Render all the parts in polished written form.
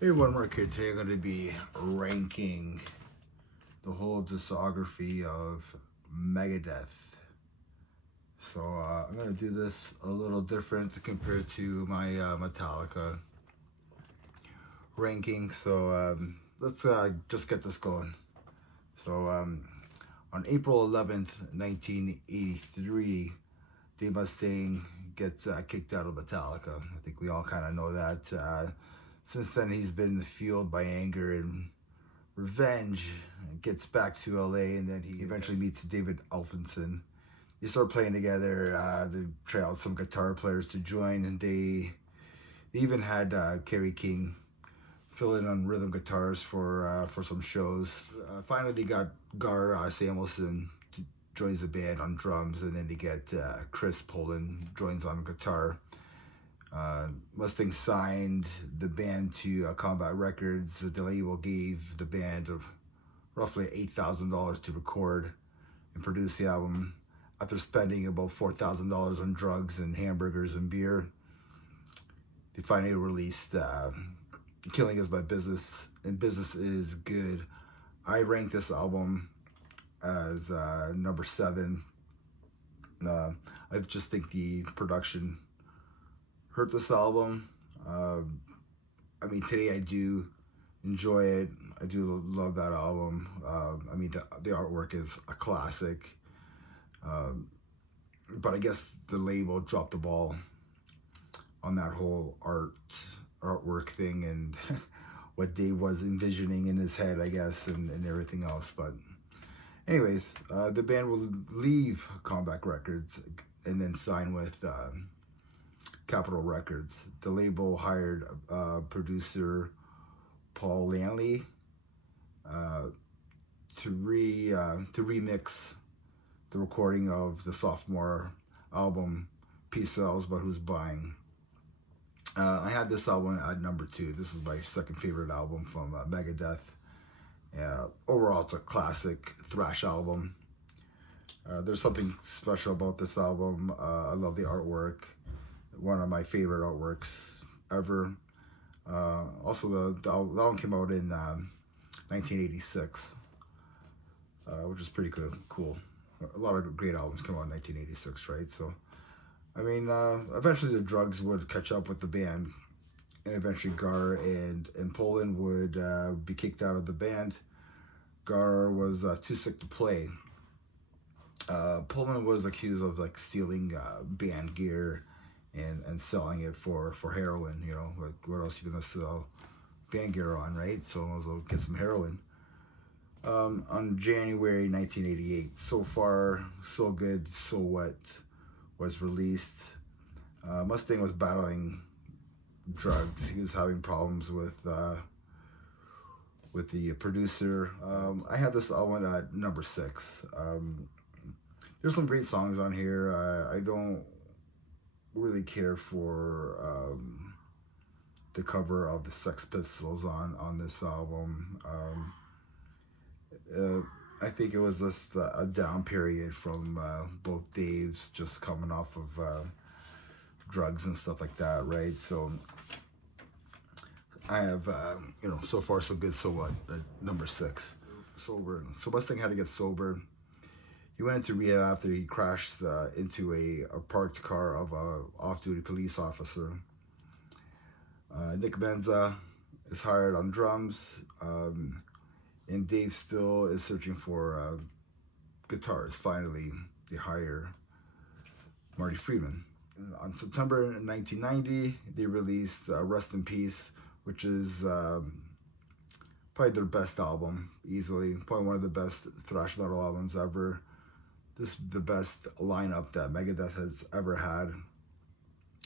Hey everyone, Mark here. Today I'm going to be ranking the whole discography of Megadeth. So I'm going to do this a little different compared to my Metallica ranking. So let's just get this going. So on April 11th, 1983, Dave Mustaine gets kicked out of Metallica. I think we all kind of know that. Since then, he's been fueled by anger and revenge, gets back to LA, and then he eventually meets David Alfinson. They start playing together. They try out some guitar players to join, and they even had Kerry King fill in on rhythm guitars for some shows. Finally, they got Gar Samuelson joins the band on drums, and then they get Chris Poland joins on guitar. Mustang signed the band to Combat Records. The label gave the band roughly $8,000 to record and produce the album after spending about $4,000 on drugs and hamburgers and beer. They finally released Killing Is My Business, and Business Is Good. I rank this album as number 7. I just think the production hurt this album. I mean, today I do enjoy it. I do love that album. I mean, the artwork is a classic. But I guess the label dropped the ball on that whole artwork thing and what Dave was envisioning in his head, I guess, and everything else. But anyways, the band will leave Combat Records and then sign with Capitol Records. The label hired producer Paul Lanley to remix the recording of the sophomore album Peace Sells But Who's Buying. I had this album at number 2. This is my second favorite album from Megadeth. Overall, it's a classic thrash album. There's something special about this album. I love the artwork. One of my favorite artworks ever. Also, the album came out in 1986, which is pretty cool. A lot of great albums come out in 1986, right? So, I mean, eventually the drugs would catch up with the band, and eventually Gar and Poland would be kicked out of the band. Gar was too sick to play. Poland was accused of like stealing band gear and selling it for heroin. You know, like what else you gonna sell band gear on, right? So I was gonna get some heroin. On January 1988, So Far, So Good, So What was released. Mustaine was battling drugs. He was having problems with the producer. I had this album at number 6. There's some great songs on here. I don't really care for the cover of the Sex Pistols on this album. I think it was just a down period from both Daves, just coming off of drugs and stuff like that, right? So I have, So Far, So Good, So What, at number 6. Sober. So Mustaine had to get sober. He went into rehab after he crashed into a parked car of a off-duty police officer. Nick Benza is hired on drums, and Dave still is searching for guitars. Finally, they hire Marty Friedman. On September 1990, they released Rest in Peace, which is probably their best album, easily. Probably one of the best thrash metal albums ever. This is the best lineup that Megadeth has ever had.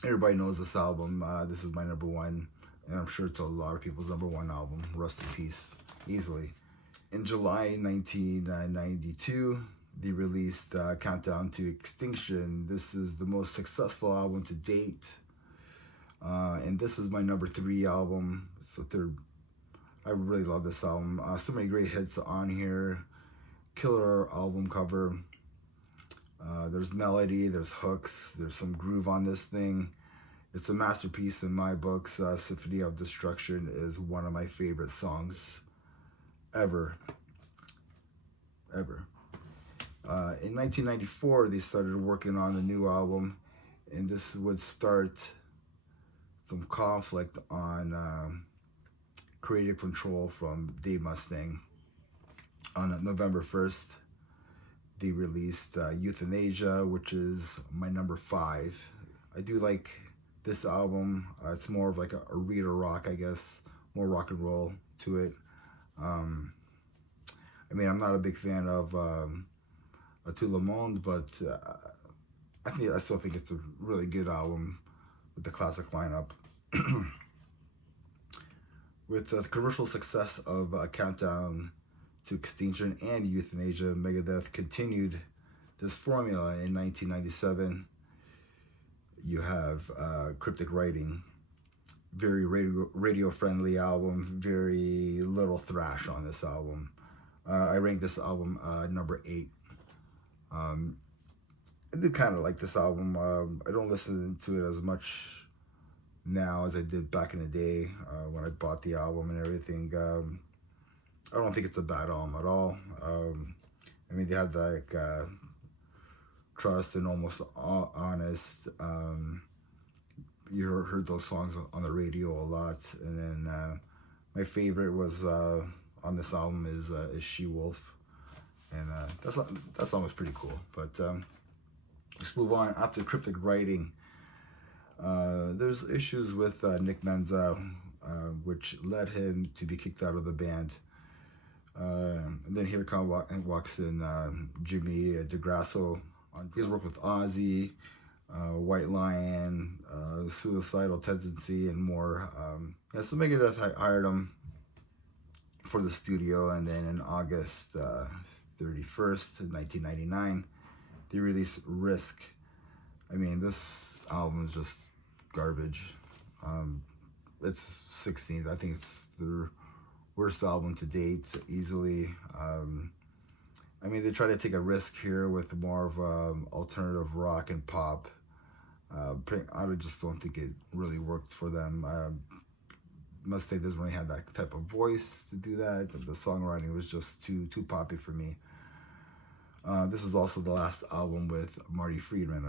Everybody knows this album. This is my number 1, and I'm sure it's a lot of people's number 1 album, Rest in Peace, easily. In July 1992, they released Countdown to Extinction. This is the most successful album to date, and this is my number 3 album. So I really love this album. So many great hits on here. Killer album cover. There's melody, there's hooks, there's some groove on this thing. It's a masterpiece in my books. Symphony of Destruction is one of my favorite songs ever. In 1994, they started working on a new album, and this would start some conflict on creative control from Dave Mustaine. On November 1st, they released Euthanasia, which is my number 5. I do like this album. It's more of like a Rita rock, I guess, more rock and roll to it. I mean, I'm not a big fan of Tout Le Monde, but I still think it's a really good album with the classic lineup. With the commercial success of Countdown to Extinction and Euthanasia, Megadeth continued this formula in 1997. You have Cryptic Writing, very radio-friendly album, very little thrash on this album. I rank this album number 8. I do kind of like this album. I don't listen to it as much now as I did back in the day when I bought the album and everything. I don't think it's a bad album at all. I mean, they had like Trust and Almost Honest. You heard those songs on the radio a lot. And then my favorite was on this album is She Wolf. And that song was pretty cool. But let's move on. After Cryptic Writing, there's issues with Nick Menza, which led him to be kicked out of the band. And then here walks in Jimmy DeGrasso. He's worked with Ozzy, White Lion, Suicidal Tendency, and more. Yeah, so Megadeth hired him for the studio, and then in August 31st, 1999, they released Risk. I mean, this album is just garbage. It's 16th. I think it's their worst album to date, easily. I mean, they try to take a risk here with more of alternative rock and pop. I just don't think it really worked for them. Mustaine doesn't really have that type of voice to do that. The songwriting was just too poppy for me. This is also the last album with Marty Friedman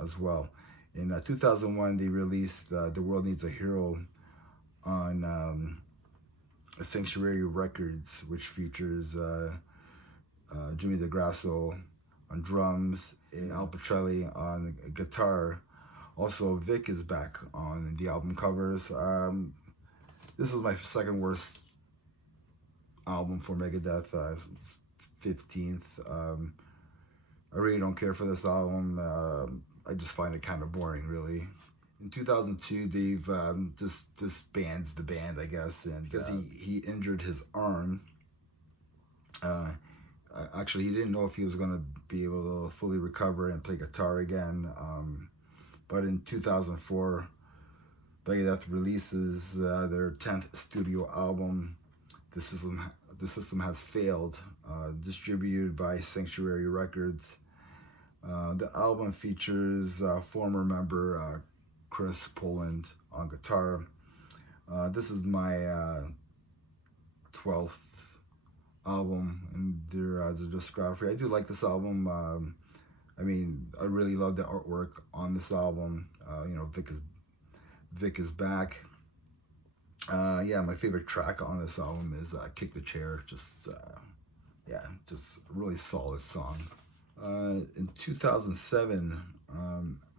as well. In 2001, they released The World Needs a Hero on Sanctuary Records, which features Jimmy DeGrasso on drums and Al Pitrelli on guitar. Also, Vic is back on the album covers. This is my second worst album for Megadeth, 15th. I really don't care for this album. I just find it kind of boring, really. In 2002, Dave disbands the band, I guess, and because he injured his arm. Actually, he didn't know if he was going to be able to fully recover and play guitar again. But in 2004, Megadeth releases their 10th studio album, The System Has Failed, distributed by Sanctuary Records. The album features former member Chris Poland on guitar. This is my 12th album in their discography. I do like this album. I mean, I really love the artwork on this album. You know, Vic is back. Yeah, my favorite track on this album is Kick the Chair. Just a really solid song. In 2007,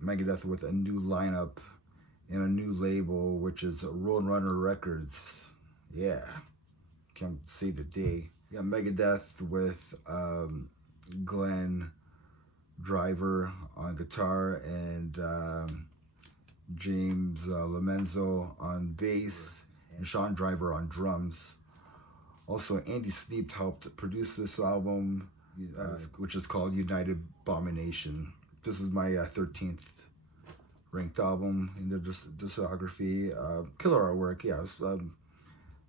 Megadeth with a new lineup and a new label, which is Roadrunner Records. Yeah, can't save the day. You got Megadeth with Glenn Driver on guitar and James Lomenzo on bass and Sean Driver on drums. Also, Andy Sneap helped produce this album, which is called United Abomination. This is my 13th ranked album in their discography. Killer artwork, yes.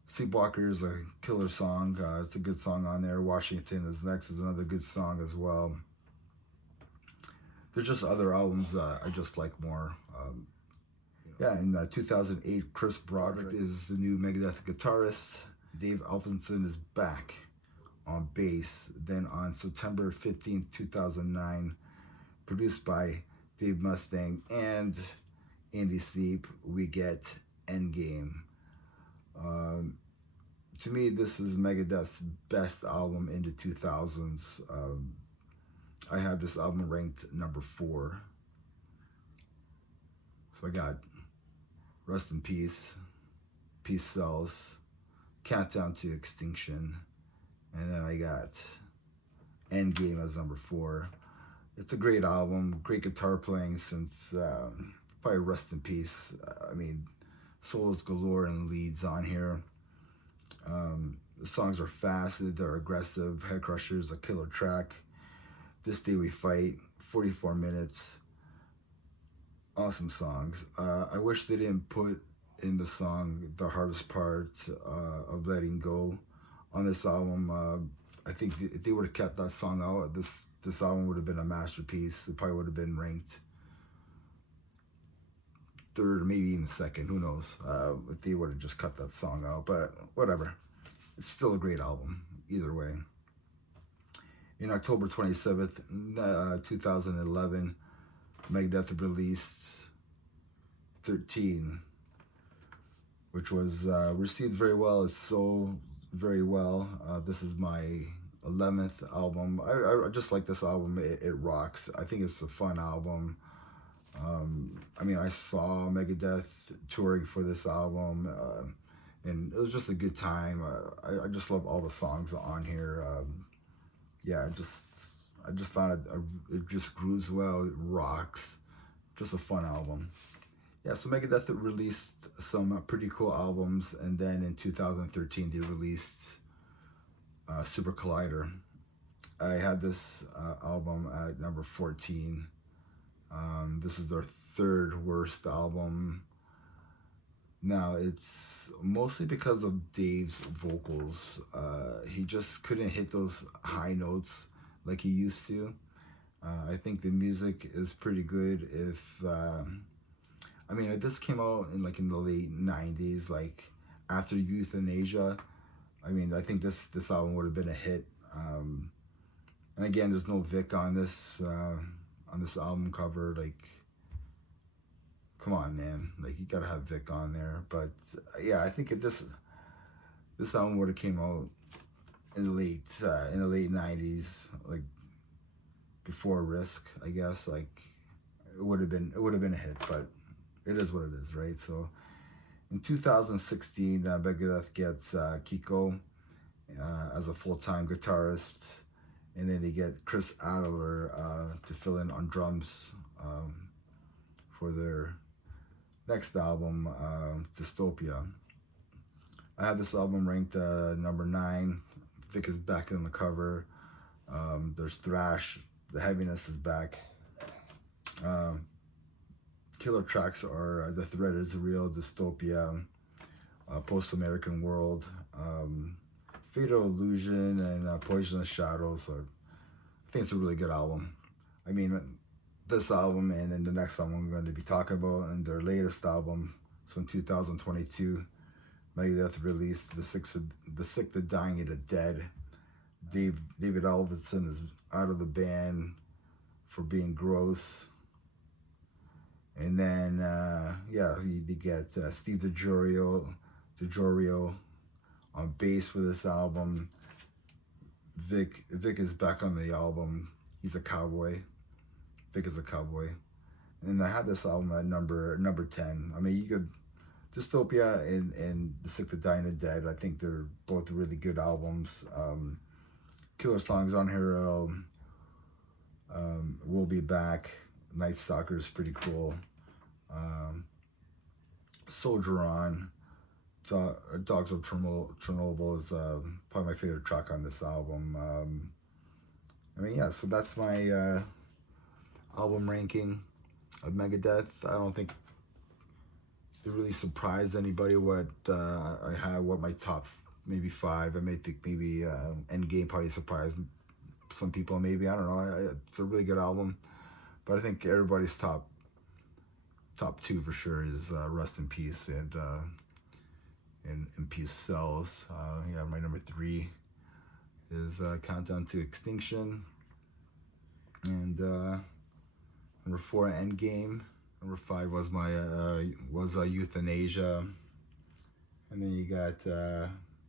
Sleepwalker is a killer song. It's a good song on there. Washington is Next is another good song as well. There's just other albums I just like more. Yeah, in 2008, Chris Broderick is the new Megadeth guitarist. Dave Alvinson is back on bass. Then on September 15th, 2009, produced by Dave Mustaine and Andy Sleep, we get Endgame. To me, this is Megadeth's best album in the 2000s. I have this album ranked number 4. So I got Rest in Peace, Peace Sells, Countdown to Extinction, and then I got Endgame as number 4. It's a great album, great guitar playing since probably Rest in Peace. I mean, solos galore and leads on here. The songs are fast, they're aggressive. Head Crusher is a killer track. This Day We Fight, 44 minutes. Awesome songs. I wish they didn't put in the song The Hardest Part of Letting Go on this album. I think if they would have kept that song out, this album would have been a masterpiece. It probably would have been ranked 3rd or maybe even 2nd, who knows, if they would have just cut that song out, but whatever. It's still a great album, either way. In October 27th, 2011, Megadeth released 13, which was received very well. It's sold very well. This is my 11th album. I just like this album. It rocks. I think it's a fun album. I mean, I saw Megadeth touring for this album, and it was just a good time. I just love all the songs on here. Yeah, I just found it just grooves well. It rocks. Just a fun album. Yeah, so Megadeth released some pretty cool albums, and then in 2013 they released Super Collider. I had this album at number 14. This is their 3rd worst album. Now, it's mostly because of Dave's vocals. He just couldn't hit those high notes like he used to. I think the music is pretty good. I mean, this came out in the late 90s, like after Euthanasia. I mean, I think this album would have been a hit. And again, there's no Vic on this album cover. Like, come on, man. Like, you gotta have Vic on there. But yeah, I think if this album would have came out in the late 90s, like before Risk, I guess, like it would have been a hit. But it is what it is, right? So in 2016, Megadeth gets Kiko as a full-time guitarist, and then they get Chris Adler to fill in on drums for their next album, Dystopia. I had this album ranked number 9. Vic is back on the cover. There's thrash. The heaviness is back. Killer tracks are The Threat Is Real, Dystopia, Post-American World, Fatal Illusion, and Poisonous Shadows. So I think it's a really good album. I mean, this album and then the next album I'm going to be talking about, and their latest album, so in 2022, Megadeth released The Sick, the Dying, and the Dead. David Alvinson is out of the band for being gross. And then, yeah, you get Steve DiGiorio on bass for this album. Vic is back on the album. He's a cowboy. Vic is a cowboy. And I had this album at number 10. I mean, you could, Dystopia and The Sick, the Dying, and the Dead, I think they're both really good albums. Killer songs on here. We'll Be Back. Night Stalker is pretty cool. Soldier On. Dogs of Chernobyl is probably my favorite track on this album. I mean, yeah, so that's my album ranking of Megadeth. I don't think it really surprised anybody what I had, what my top maybe 5. I may think maybe Endgame probably surprised some people, maybe. I don't know. It's a really good album. But I think everybody's top top 2 for sure is Rust in Peace and In Peace Cells. Yeah, my number 3 is Countdown to Extinction, and number 4, Endgame. Number 5 was my Euthanasia, and then you got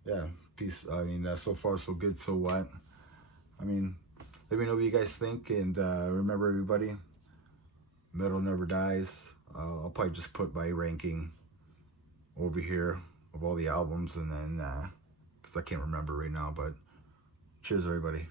yeah, Peace. I mean, So Far So Good, So What. I mean, let me know what you guys think, and remember, everybody, metal never dies. I'll probably just put my ranking over here of all the albums, and then because I can't remember right now, but cheers, everybody.